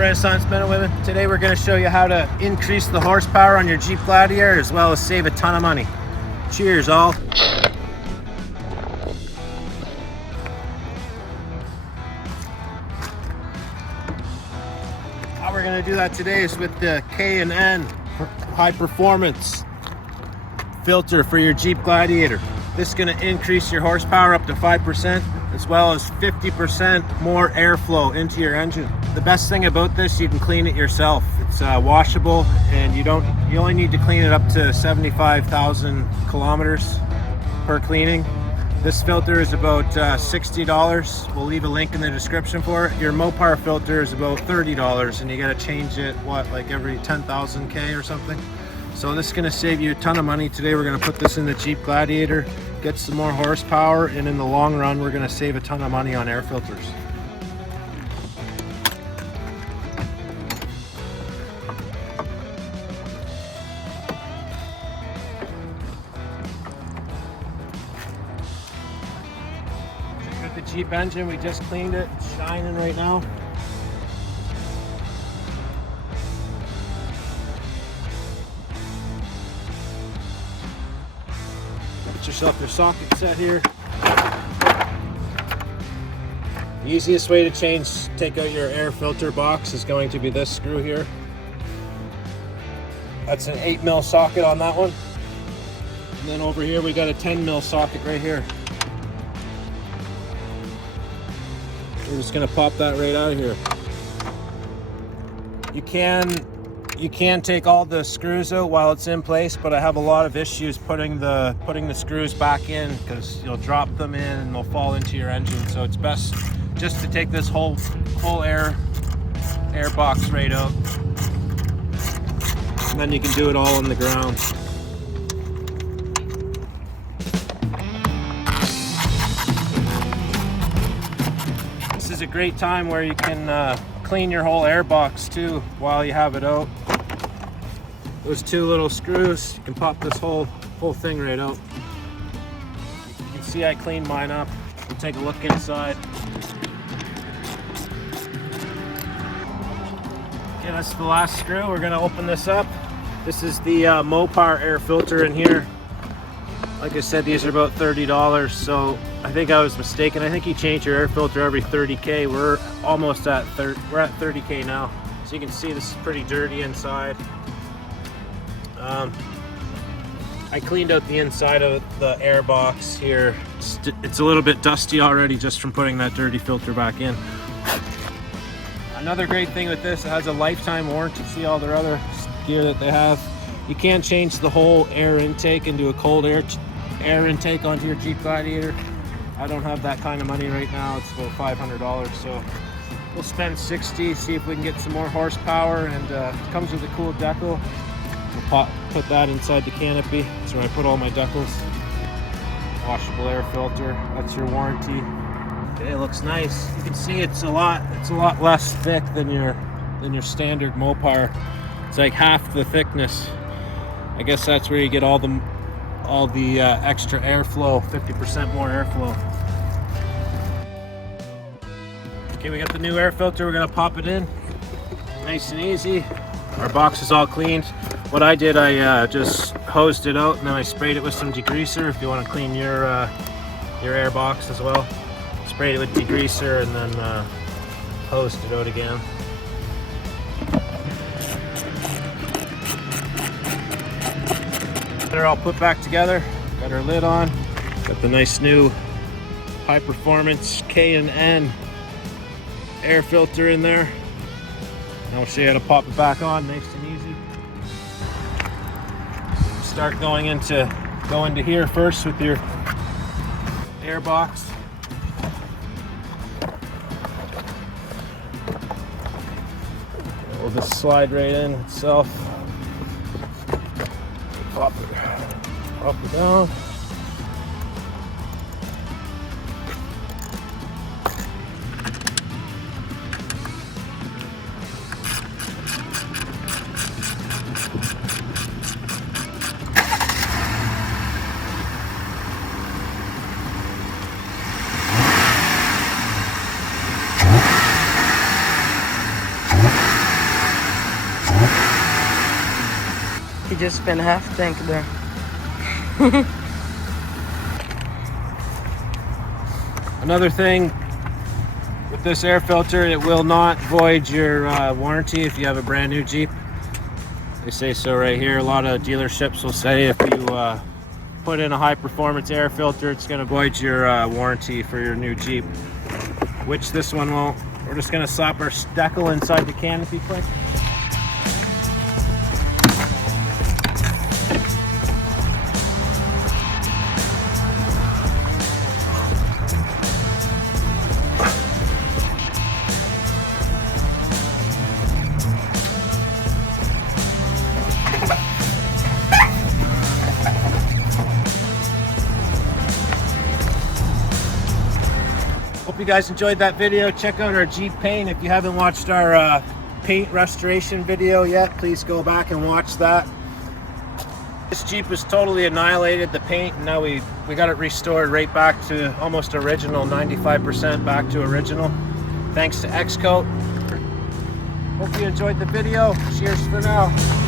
Renaissance men and women. Today we're going to show you how to increase the horsepower on your Jeep Gladiator as well as save a ton of money. Cheers all. How we're going to do that today is with the K&N high performance filter for your Jeep Gladiator. This is going to increase your horsepower up to 5% as well as 50% more airflow into your engine. The best thing about this, you can clean it yourself. It's washable, and you only need to clean it up to 75,000 kilometers per cleaning. This filter is about $60. We'll leave a link in the description for it. Your Mopar filter is about $30, and you got to change it like every 10,000 K or something. So this is going to save you a ton of money. Today we're going to put this in the Jeep Gladiator, get some more horsepower, and in the long run we're going to save a ton of money on air filters. Check out the Jeep engine, we just cleaned it, it's shining right now. Get yourself your socket set here. The easiest way to take out your air filter box is going to be this screw here. That's an 8mm socket on that one. And then over here we got a 10mm socket right here. We're just going to pop that right out of here. You can take all the screws out while it's in place, but I have a lot of issues putting the screws back in because you'll drop them in and they'll fall into your engine. So it's best just to take this whole air box right out, and then you can do it all on the ground. This is a great time where you can clean your whole air box too while you have it out. Those two little screws, you can pop this whole thing right out. You can see I cleaned mine up. We'll take a look inside. Okay, that's the last screw. We're gonna open this up. This is the Mopar air filter in here. Like I said, these are about $30, so I think I was mistaken. I think you change your air filter every 30K. We're almost at 30K now. So you can see this is pretty dirty inside. I cleaned out the inside of the air box here. It's a little bit dusty already just from putting that dirty filter back in. Another great thing with this, it has a lifetime warranty. See all their other gear that they have. You can change the whole air intake into a cold air intake onto your Jeep Gladiator. I don't have that kind of money right now. It's about $500, so we'll spend $60, see if we can get some more horsepower, and it comes with a cool decal. We'll put that inside the canopy. That's where I put all my decals. Washable air filter, that's your warranty. Okay, it looks nice. You can see it's a lot less thick than your standard Mopar. It's like half the thickness. I guess that's where you get all the extra airflow, 50% more airflow. Okay, we got the new air filter. We're gonna pop it in, nice and easy. Our box is all cleaned. What I did, I just hosed it out and then I sprayed it with some degreaser. If you want to clean your air box as well, sprayed it with degreaser and then hosed it out again. They're all put back together. Got our lid on. Got the nice new high performance K&N air filter in there. Now I'll show you how to pop it back on, nice and easy. Start go into here first with your air box. We'll just slide right in itself. Pop it down. just spent half tank there. Another thing with this air filter, it will not void your warranty if you have a brand new Jeep. They say so right here. A lot of dealerships will say if you put in a high performance air filter, it's going to void your warranty for your new Jeep, which this one won't. We're just going to slap our decal inside the canopy quick. Hope you guys enjoyed that video. Check out our Jeep paint. If you haven't watched our paint restoration video yet, please go back and watch that. This Jeep was totally annihilated, the paint, and now we got it restored right back to almost original, 95% back to original, thanks to Xkote. Hope you enjoyed the video. Cheers for now.